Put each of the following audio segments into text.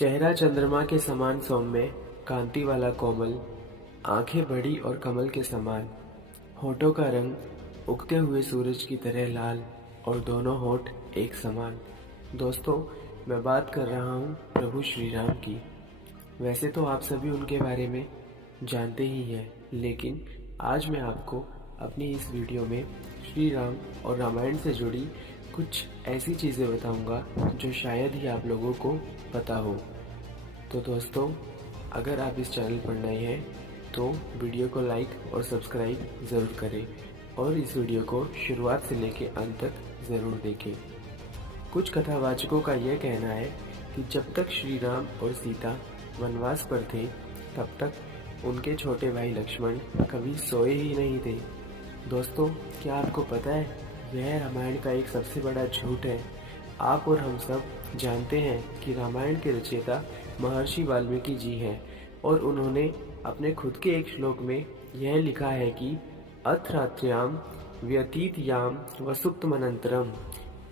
चेहरा चंद्रमा के समान सौम्य, कांति वाला कोमल, आंखें बड़ी और कमल के समान, होठों का रंग उगते हुए सूरज की तरह लाल और दोनों होठ एक समान। दोस्तों, मैं बात कर रहा हूँ प्रभु श्री राम की। वैसे तो आप सभी उनके बारे में जानते ही हैं, लेकिन आज मैं आपको अपनी इस वीडियो में श्री राम और रामायण से जुड़ी कुछ ऐसी चीज़ें बताऊंगा जो शायद ही आप लोगों को पता हो। तो दोस्तों, अगर आप इस चैनल पर नए हैं तो वीडियो को लाइक और सब्सक्राइब ज़रूर करें और इस वीडियो को शुरुआत से लेकर अंत तक ज़रूर देखें। कुछ कथावाचकों का यह कहना है कि जब तक श्री राम और सीता वनवास पर थे तब तक उनके छोटे भाई लक्ष्मण कभी सोए ही नहीं थे। दोस्तों, क्या आपको पता है, यह रामायण का एक सबसे बड़ा झूठ है। आप और हम सब जानते हैं कि रामायण के रचयिता महर्षि वाल्मीकि जी हैं और उन्होंने अपने खुद के एक श्लोक में यह लिखा है कि अथरात्र्याम व्यतीत याम वसुप्तमनंतरम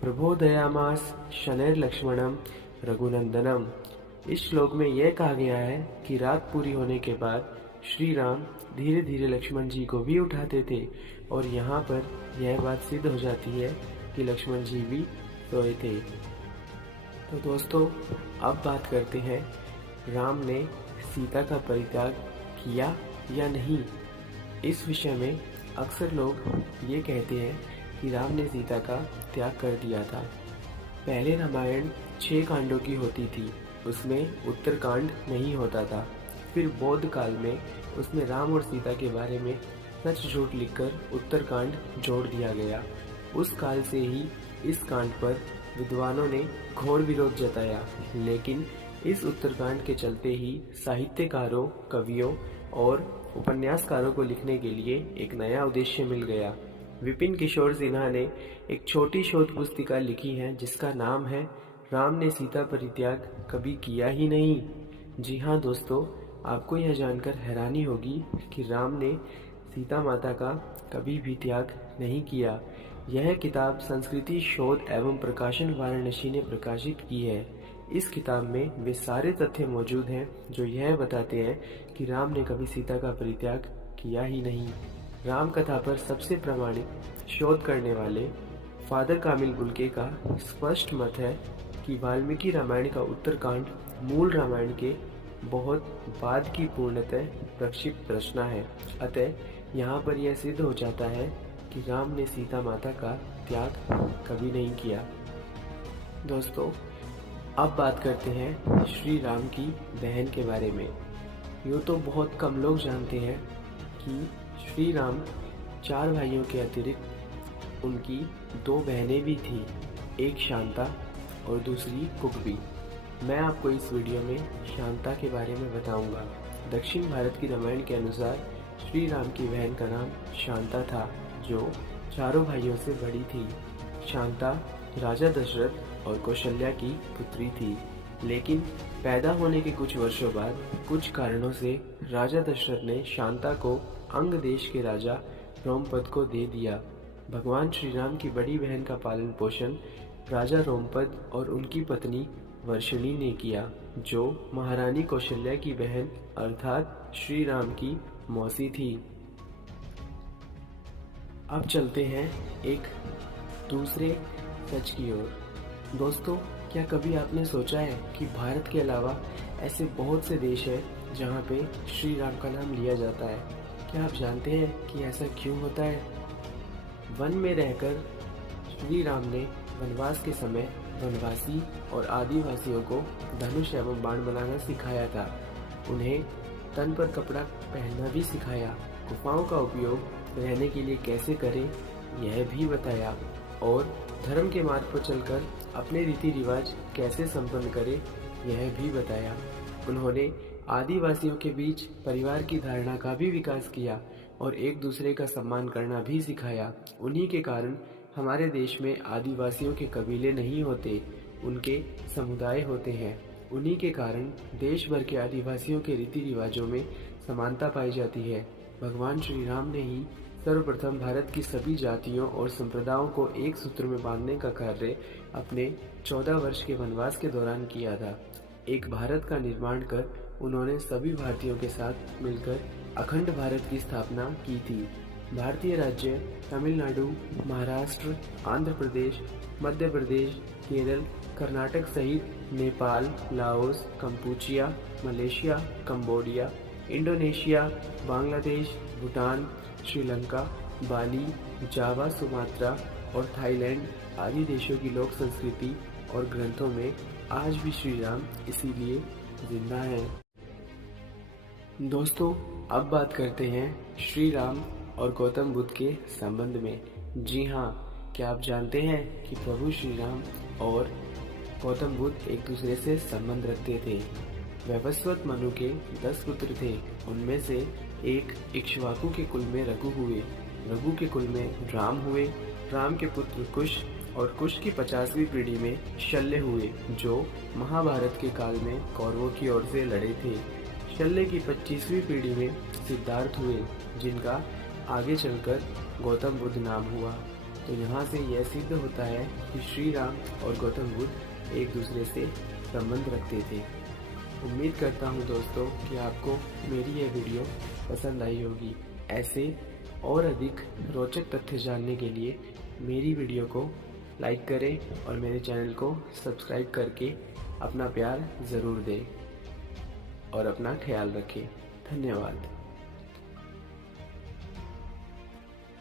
प्रबोधयामास शनैर लक्ष्मणम रघुनंदनम। इस श्लोक में यह कहा गया है कि रात पूरी होने के बाद श्री राम धीरे धीरे लक्ष्मण जी को भी उठाते थे और यहाँ पर यह बात सिद्ध हो जाती है कि लक्ष्मण जी भी सोए थे। तो दोस्तों, अब बात करते हैं, राम ने सीता का परित्याग किया या नहीं। इस विषय में अक्सर लोग ये कहते हैं कि राम ने सीता का त्याग कर दिया था। पहले रामायण 6 कांडों की होती थी, उसमें उत्तरकांड नहीं होता था। फिर बौद्ध काल में उसमें राम और सीता के बारे में सच झूठ लिखकर उत्तरकांड जोड़ दिया गया। उस काल से ही इस कांड पर विद्वानों ने घोर विरोध जताया, लेकिन इस उत्तरकांड के चलते ही साहित्यकारों, कवियों और उपन्यासकारों को लिखने के लिए एक नया उद्देश्य मिल गया। विपिन किशोर सिन्हा ने एक छोटी शोध पुस्तिका लिखी है जिसका नाम है राम ने सीता परित्याग कभी किया ही नहीं। जी हाँ दोस्तों, आपको यह जानकर हैरानी होगी कि राम ने सीता माता का कभी भी त्याग नहीं किया। यह किताब संस्कृति शोध एवं प्रकाशन वाराणसी ने प्रकाशित की है। इस किताब में वे सारे तथ्य मौजूद हैं जो यह बताते हैं कि राम ने कभी सीता का परित्याग किया ही नहीं। राम कथा पर सबसे प्रामाणिक शोध करने वाले फादर कामिल बुल्के का स्पष्ट मत है कि वाल्मीकि रामायण का उत्तरकांड मूल रामायण के बहुत बाद की पूर्णतः प्रक्षिप्त रचना है। अतः यहाँ पर यह सिद्ध हो जाता है कि राम ने सीता माता का त्याग कभी नहीं किया। दोस्तों, अब बात करते हैं श्री राम की बहन के बारे में। यूँ तो बहुत कम लोग जानते हैं कि श्री राम 4 भाइयों के अतिरिक्त उनकी 2 बहनें भी थीं, एक शांता और दूसरी कुकबी। मैं आपको इस वीडियो में शांता के बारे में बताऊंगा। दक्षिण भारत की रामायण के अनुसार श्री राम की बहन का नाम शांता था, जो 4 भाइयों से बड़ी थी। शांता राजा दशरथ और कौशल्या की पुत्री थी, लेकिन पैदा होने के कुछ वर्षों बाद कुछ कारणों से राजा दशरथ ने शांता को अंग देश के राजा रोमपद को दे दिया। भगवान श्री राम की बड़ी बहन का पालन पोषण राजा रोमपद और उनकी पत्नी वर्षिणी ने किया, जो महारानी कौशल्या की बहन अर्थात श्री राम की मौसी थी। अब चलते हैं एक दूसरे सच की ओर। दोस्तों, क्या कभी आपने सोचा है कि भारत के अलावा ऐसे बहुत से देश हैं जहाँ पे श्री राम का नाम लिया जाता है? क्या आप जानते हैं कि ऐसा क्यों होता है? वन में रहकर श्री राम ने वनवास के समय वनवासी और आदिवासियों को धनुष एवं बाण बनाना सिखाया था। उन्हें तन पर कपड़ा पहनना भी सिखाया। गुफाओं का उपयोग रहने के लिए कैसे करें यह भी बताया और धर्म के मार्ग पर चलकर अपने रीति रिवाज कैसे संपन्न करें यह भी बताया। उन्होंने आदिवासियों के बीच परिवार की धारणा का भी विकास किया और एक दूसरे का सम्मान करना भी सिखाया। उन्हीं के कारण हमारे देश में आदिवासियों के कबीले नहीं होते, उनके समुदाय होते हैं। उन्हीं के कारण देश भर के आदिवासियों के रीति रिवाजों में समानता पाई जाती है। भगवान श्री राम ने ही सर्वप्रथम भारत की सभी जातियों और संप्रदायों को एक सूत्र में बांधने का कार्य अपने 14 वर्ष के वनवास के दौरान किया था। एक भारत का निर्माण कर उन्होंने सभी भारतीयों के साथ मिलकर अखंड भारत की स्थापना की थी। भारतीय राज्य तमिलनाडु, महाराष्ट्र, आंध्र प्रदेश, मध्य प्रदेश, केरल, कर्नाटक सहित Nepal, Laos, Kampuchea, Malaysia, Cambodia, Indonesia, Bangladesh, Bhutan, Sri Lanka, Bali, Java, Sumatra और थाईलैंड आदि देशों की लोक संस्कृति और ग्रंथों में आज भी श्री राम इसीलिए जिंदा है। दोस्तों, अब बात करते हैं श्री राम और गौतम बुद्ध के संबंध में। जी हाँ, क्या आप जानते हैं कि प्रभु श्री राम और गौतम बुद्ध एक दूसरे से संबंध रखते थे। वैवस्वत मनु के 10 पुत्र थे। उनमें से एक इक्ष्वाकु के कुल में रघु हुए, रघु के कुल में राम हुए, राम के पुत्र कुश और कुश की 50वीं पीढ़ी में शल्य हुए, जो महाभारत के काल में कौरवों की ओर से लड़े थे। शल्य की 25वीं पीढ़ी में सिद्धार्थ हुए, जिनका आगे चलकर गौतम बुद्ध नाम हुआ। तो यहाँ से यह सिद्ध होता है कि श्री राम और गौतम बुद्ध एक दूसरे से संबंध रखते थे। उम्मीद करता हूँ दोस्तों कि आपको मेरी यह वीडियो पसंद आई होगी। ऐसे और अधिक रोचक तथ्य जानने के लिए मेरी वीडियो को लाइक करें और मेरे चैनल को सब्सक्राइब करके अपना प्यार ज़रूर दें और अपना ख्याल रखें। धन्यवाद।